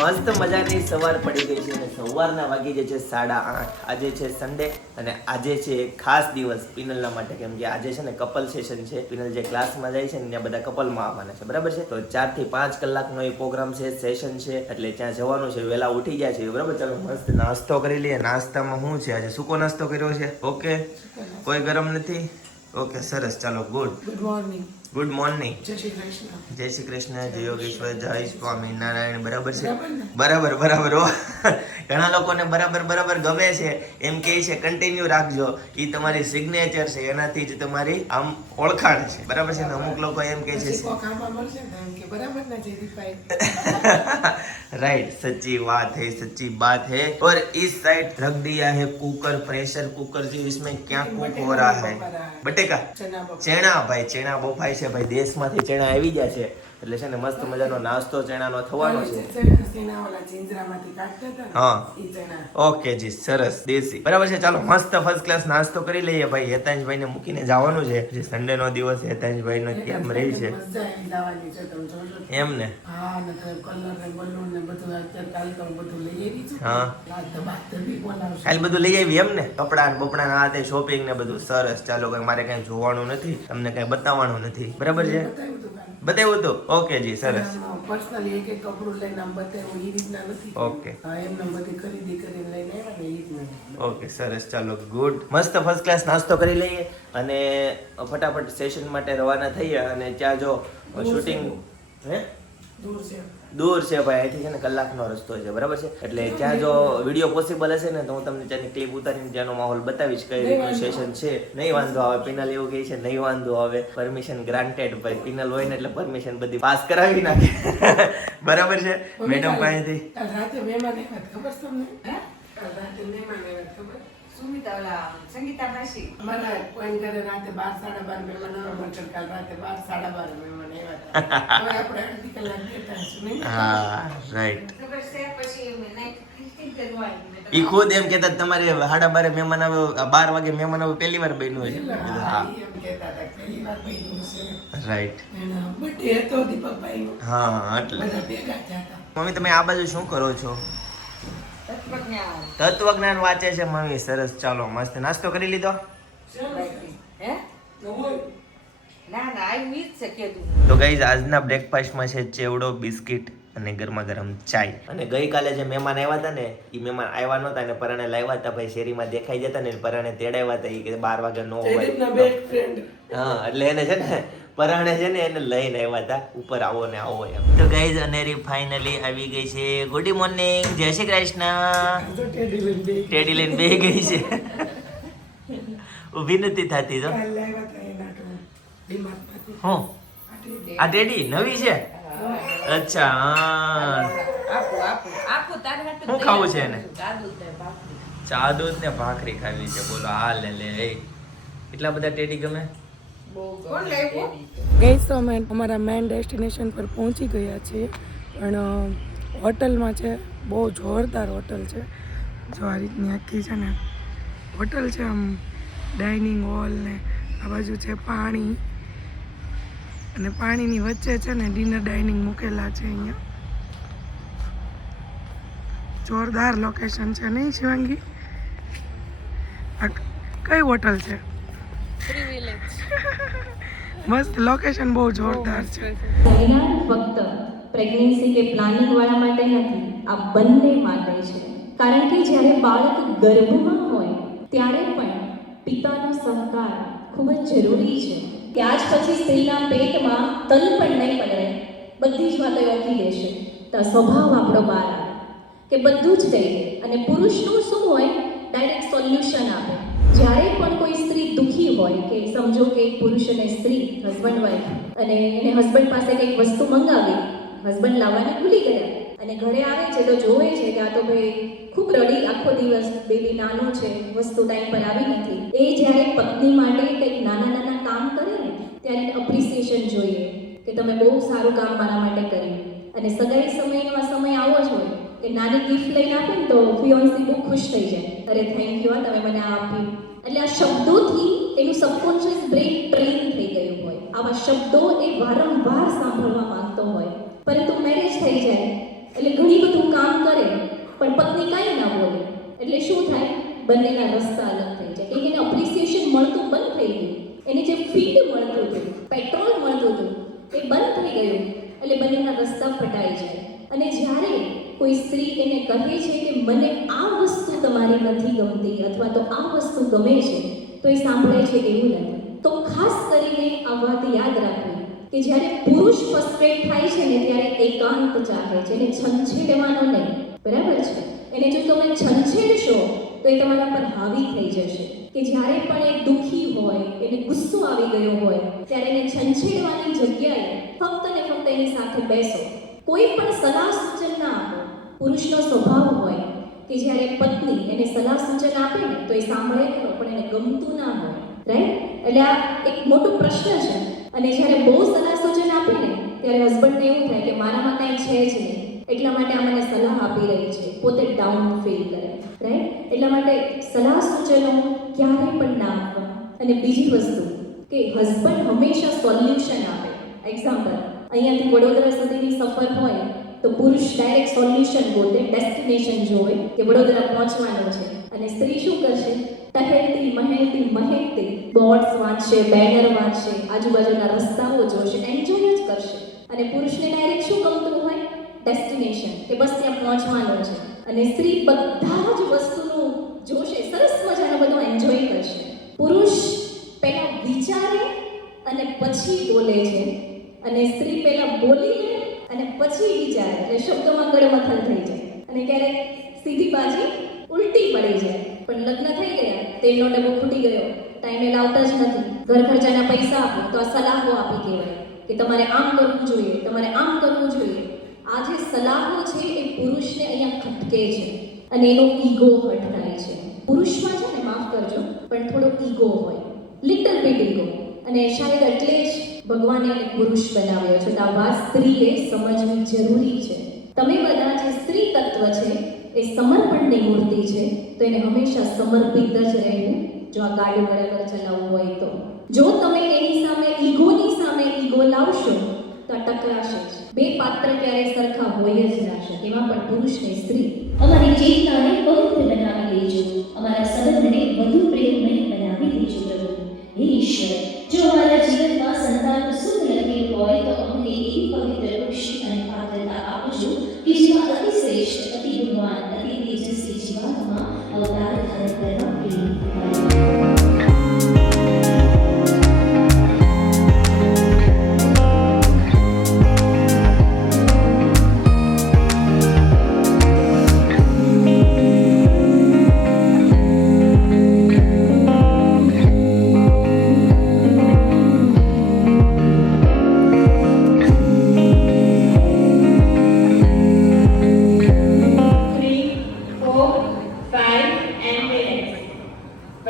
મસ્ત મજાની સવાર પડી ગઈ છે અને સવારના વાગી જે છે 8:30. આજે છે સન્ડે અને આજે છે એક ખાસ દિવસ પિનલના માટે, કેમ કે આજે છે ને કપલ સેશન છે. પિનલ જે ક્લાસમાં જાય છે ને ત્યાં બધા કપલમાં આવવાના છે, બરાબર છે. તો 4 થી 5 કલાકનો એ પ્રોગ્રામ છે, સેશન છે, એટલે ત્યાં જવાનું છે. વહેલા ઉઠી ગયા છે, બરાબર. ચાલો મસ્ત નાસ્તો કરી લઈએ. નાસ્તામાં શું છે આજે? સૂકો નાસ્તો કર્યો છે. ઓકે, કોઈ ગરમ નથી. ઓકે, સરસ. ચાલો, ગુડ મોર્નિંગ. Good morning. જય શ્રી કૃષ્ણ. જય યોગેશ્વર. જય સ્વામિનારાયણ. બરાબર છે. બરાબર. ઘણા લોકોને બરાબર ગમે છે, એમ કહે છે કન્ટિન્યુ રાખજો, એ તમારી સિગ્નેચર છે, એનાથી જ તમારી આમ ઓળખાણ છે, બરાબર છે ને. અમુક લોકો એમ કહે છે राइट, सच्ची बात है. और इस साइड रख दिया है कुकर, प्रेशर कुकर जी. इसमें क्या कुक हो रहा है? बटेका, चेणा भाई. चेणा बफाई છે ભાઈ, દેશમાંથી ચેણા આવી ગયા છે, એટલે છે ને મસ્ત મજાનો નાસ્તો ચેણાનો થવાનો છે. હા, ઓકે જી, સરસ, દેશી. બરાબર છે. ચાલો મસ્ત ફર્સ્ટ ક્લાસ નાસ્તો કરી લઈએ ભાઈ. હેતાંશભાઈ ને મૂકીને જવાનું છે. જે સન્ડે નો દિવસ હેતાંશભાઈ નો કેમ રહી છે એમ ને. હા, કાલ બધું લઈ આવી એમ ને, કપડા બપડા ના હાથે શોપિંગ ને બધું. સરસ. ચાલો, કઈ મારે કઈ જોવાનું નથી, તમને કઈ બતાવવાનું નથી, બરાબર છે. બતાવ્યું તો ઓકે જી, સરસ. પર્સનલી એક કપડું લઈને આમ બતાવ્યું એ રીતના નથી. ઓકે, એમને બધી ખરીદી કરીને લઈને આવ્યા ને એ રીતના. ઓકે, સરસ. ચાલો, ગુડ. મસ્ત ફર્સ્ટ ક્લાસ નાસ્તો કરી લઈએ અને ફટાફટ સેશન માટે રવાના થઈએ. અને ત્યાં જો શૂટિંગ દૂર છે ભાઈ, અહીંથી છે ને કલાકનો રસ્તો છે, બરાબર છે. એટલે ત્યાં જો વિડીયો પોસિબલ હશે ને તો હું તમને ત્યાંની ક્લિપ ઉતારીને ત્યાંનો માહોલ બતાવીશ, કઈ રીતનું સેશન છે. નહીં વાંધો આવે. પિનલ એવું કહે છે નહીં વાંધો આવે, પરમિશન ગ્રાન્ટેડ ભાઈ. પિનલ હોય ને એટલે પરમિશન બધી પાસ કરાવી નાખે. બરાબર છે મેડમ પાસેથી. રાતે મહેમાન આવ્યા ખબર છે તમને? રાતે મહેમાન આવ્યા ખબર? સંગીતા માસી મારા કોઈ ઘરે રાતે 12 12:30 મહેમાન આવ્યા. કાલ રાતે 12 12:30 મહેમાન આવ્યા. હવે આપણે અડધી કલાક બેઠા છીએ. હા, રાઈટ. ઈ ખુદ એમ કહેતા તમારે 12:30 મહેમાન આવે, 12 વાગે મહેમાન આવે, પહેલી વાર બન્યું છે. હા, એમ કહેતા હતા પહેલી વાર બન્યું છે. રાઈટ. બર્થડે હતો દીપકભાઈનો. હા, એટલે બધા ભેગા થયા હતા. મમ્મી તમે આ બાજુ શું કરો છો? તત્વજ્ઞાન વાંચે છે મમ્મી. સરસ. ચાલો, મસ્ત નાસ્તો કરી લીધો. તો ગાઈઝ, આજના બ્રેકફાસ્ટમાં છે ચેવડો, બિસ્કિટ અને ગરમા ગરમ ચાય. અને ગઈકાલે જે મહેમાન આવ્યા હતા ને, એ મહેમાન આવ્યા નહોતા ને પરાણે લાવ્યા હતા ભાઈ. શેરીમાં દેખાઈ જતા ને પરાણે તેડાવ્યા હતા. એ કે 12 વાગે નો હોય. હા, એટલે એને છે ને પરાણે છે ને એને લઈને આવ્યા હતા, ઉપર આવો ને આવો એમ. તો ગાઈઝ, અનેરી ફાઇનલી આવી ગઈ છે. ગુડ મોર્નિંગ, જય શ્રી કૃષ્ણ. ટેડી લઈને બે ગઈ છે, ઊભી નથી થતી. તો હું આ ટેડી નવી છે? અચ્છા, હા. શું ખાવું છે એને? ચા દૂધ ને ભાખરી ખાવી છે. બોલો, હા લે. એટલા બધા ટેડી ગમે. ગઈસ તો અમે અમારા મેઇન ડેસ્ટિનેશન પર પહોંચી ગયા છીએ, પણ હોટલમાં છે, બહુ જોરદાર હોટલ છે. જો આ રીતની આખી છે ને હોટલ છે, આમ ડાઇનિંગ હોલ ને આ બાજુ છે પાણી, અને પાણીની વચ્ચે છે ને ડિનર ડાઇનિંગ મૂકેલા છે. અહીંયા જોરદાર લોકેશન છે નહીં શિવાંગી? આ કઈ હોટલ છે? મસ્ત લોકેશન, બહુ જોરદાર છે. જાહેરાત ફક્ત પ્રેગ્નન્સી કે પ્લાનિંગ વાળા માટે નથી, આ બંને માટે છે. કારણ કે જ્યારે બાળક ગર્ભમાં હોય ત્યારે પણ પિતાનો સહકાર ખૂબ જ જરૂરી છે. ત્યાર પછી સ્ત્રીના પેટમાં તલ પણ નહીં પલળે, બધી જ વાતો ઓળખી લેશે. તો સ્વભાવ આપણો બહાર આવે કે બધું જ થઈ જાય. અને પુરુષનું શું હોય, ડાયરેક્ટ સોલ્યુશન આપે. જ્યારે પણ કોઈ સ્ત્રી દુઃખી હોય, કે સમજો કે એક પુરુષ અને સ્ત્રી, હસબન્ડ વાઈફ, અને એને હસબન્ડ પાસે કંઈક વસ્તુ મંગાવી, હસબન્ડ લાવવાનું ભૂલી ગયા અને ઘરે આવે છે તો જોવે છે કે આ તો ભાઈ ખૂબ રડી, આખો દિવસ બેબી નાનો છે, વસ્તુ ટાઈમ પર આવી નથી. એ જ્યારે પત્ની માટે કંઈક નાના નાના કામ કરે ને, ત્યારે એપ્રિસિએશન જોઈએ કે તમે બહુ સારું કામ મારા માટે કર્યું. અને સગાઈ સમયનો આ સમય આવો જ હોય કે નાની ગિફ્ટ લઈને આપે ને તો ફિયોન્સી બહુ ખુશ થઈ જાય. અરે થેન્ક યુ, તમે મને આ આપ્યું. એટલે આ શબ્દોથી એનું સબકોન્શિયસ બ્રેઇન ટ્રેન થઈ ગયું હોય. આવા શબ્દો એ વારંવાર સાંભળવા માંગતો હોય, પરંતુ મેરેજ થઈ જાય એટલે ઘણી બધું પણ પત્ની કાંઈ ના બોલે એટલે શું થાય? બંનેના રસ્તા અલગ થઈ જાય. એક એને અપ્રિસિએશન મળતું બંધ થઈ ગયું, એને જે ફીડ મળતું હતું, પેટ્રોલ મળતું હતું, એ બંધ થઈ ગયું એટલે બંનેના રસ્તા ફટાઈ જાય. અને જ્યારે કોઈ સ્ત્રી એને કહે છે કે મને આ વસ્તુ તમારી નથી ગમતી અથવા તો આ વસ્તુ ગમે છે, તો એ સાંભળે છે એવું નથી. તો ખાસ કરીને આ વાત યાદ રાખવી કે જ્યારે પુરુષ ફ્રસ્ટ્રેટ થાય છે ને ત્યારે એકાંત ચાહે છે, એને છંછેડવાનો નહીં. બરાબર છે? એને જો તમે છંછેડશો તો એ તમારા પર હાવી થઈ જશે. કે જ્યારે પણ એ દુઃખી હોય, એને ગુસ્સો આવી ગયો હોય, ત્યારે એને છંછેડવાની જગ્યાએ ફક્ત ને ફક્ત એની સાથે બેસો. કોઈ પણ સલાહ સૂચન ના આપો. પુરુષનો સ્વભાવ હોય કે જ્યારે પત્ની એને સલાહ સૂચન આપે ને તો એ સાંભળે ખરો પણ એને ગમતું ના હોય. રાઈટ? એટલે આ એક મોટો પ્રશ્ન છે. અને જ્યારે બહુ સલાહ સૂચન આપે ને ત્યારે હસબન્ડને એવું થાય કે મારામાં કાંઈ છે જ નહીં, એટલા માટે આ મને સલાહ આપી રહી છે, પોતે ડાઉન ફીલ કરે. રાઈટ? એટલા માટે સલાહ સૂચનો ક્યારેય પણ ના આપવા. અને બીજી વસ્તુ કે હસબન્ડ હંમેશા સોલ્યુશન આપે. એક્ઝામ્પલ, અહીંયાથી વડોદરા સુધીની સફર હોય તો પુરુષ ડાયરેક્ટ સોલ્યુશન ગોતે, ડેસ્ટિનેશન જોવે કે વડોદરા પહોંચવાનું છે. અને સ્ત્રી શું કરશે? ટહેલતી મહેકતી બોર્ડ્સ વાંચશે, બેનર વાંચશે, આજુબાજુના રસ્તાઓ જોશે, એન્જોય જ કરશે. અને પુરુષને ડાયરેક્ટ શું ગમતું હોય? ડેસ્ટિનેશન, કે બસ ત્યાં પહોંચવાનું છે. અને સ્ત્રી બધા જ વસ્તુનું જોશે, સરસ મજાનો બધો એન્જોય કરશે. પુરુષ પહેલા વિચારે અને પછી બોલે છે, અને સ્ત્રી પહેલા બોલી લે અને પછી વિચારે, એટલે શબ્દોમાં ગળમથલ થઈ જાય અને ક્યારેક સીધી બાજી ઉલટી પડી જાય. પણ લગ્ન થઈ ગયા, તેલનો ડબ્બો ખૂટી ગયો, ટાઈમે લાવતા જ નથી, ઘર ખર્ચાના પૈસા આપો તો આ સલાહો આપી કહેવાય કે તમારે આમ કરવું જોઈએ, તમારે આમ કરવું જોઈએ. આ જે સલાહો છે એ પુરુષને અહીંયા ખટકે છે અને એનો ઈગો હર્ટ થાય છે. પુરુષમાં છે ને, માફ કરજો, પણ થોડો ઈગો હોય, લિટલ બિટ ઈગો. અને શાયદ એટલે જ ભગવાને એને પુરુષ બનાવ્યો છે. તો આ વાત સ્ત્રીએ સમજવી જરૂરી છે. તમે બધા જે સ્ત્રી તત્વ છે એ સમર્પણની મૂર્તિ છે, તો એને હંમેશા સમર્પિત જ રહેવું. જો આ ગાડું બરાબર ચલાવવું હોય તો જો તમે એની સામે ઈગોની સામે ઈગો લાવશો તો આ ટકરાશે જ. બે પાત્ર ક્યારેય સરખા હોય જ ના શકે, એમાં પણ પુરુષ ને સ્ત્રી. અમારી ચેતનાને પવિત્ર બનાવી દેજો, અમારા સંબંધને વધુ પ્રેમમય બનાવી દેજો પ્રભુ. હે ઈશ્વર, જો અમારા જીવનમાં સંતાનનું સુખ લખેલું હોય તો અમને એવી પવિત્ર ખુશી અને પાત્રતા આપજો કે જેમાં અતિ શ્રેષ્ઠ, અતિ ગુણવાન, અતિ તેજસ્વી જીવનમાં અવતાર ધારણ કરવા પ્રેરિત થાય.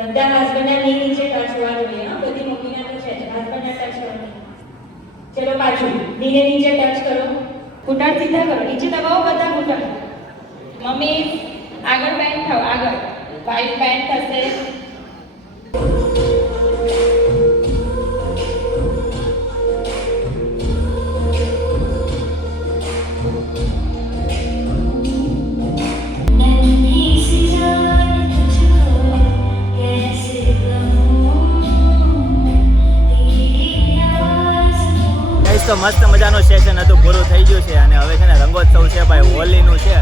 બધા હસબન્ડના ની નીચે ટચ હોવા જોઈએ. હા, બધી મમ્મીના તો છે જ, હસબન્ડના ટચ કરવાની. ચલો પાછું, નીને નીચે ટચ કરો, ઘૂંટણ સીધા કરો, નીચે દબાવો બધા ઘૂંટણ. મમ્મી આગળ બેન્ડ થાવ, આગળ વાઇટ બેન્ડ થશે. તો મસ્ત મજાનું સેશન હતું, પૂરું થઈ ગયું છે. અને હવે છે ને રંગોત્સવ છે ભાઈ, હોલીનું છે.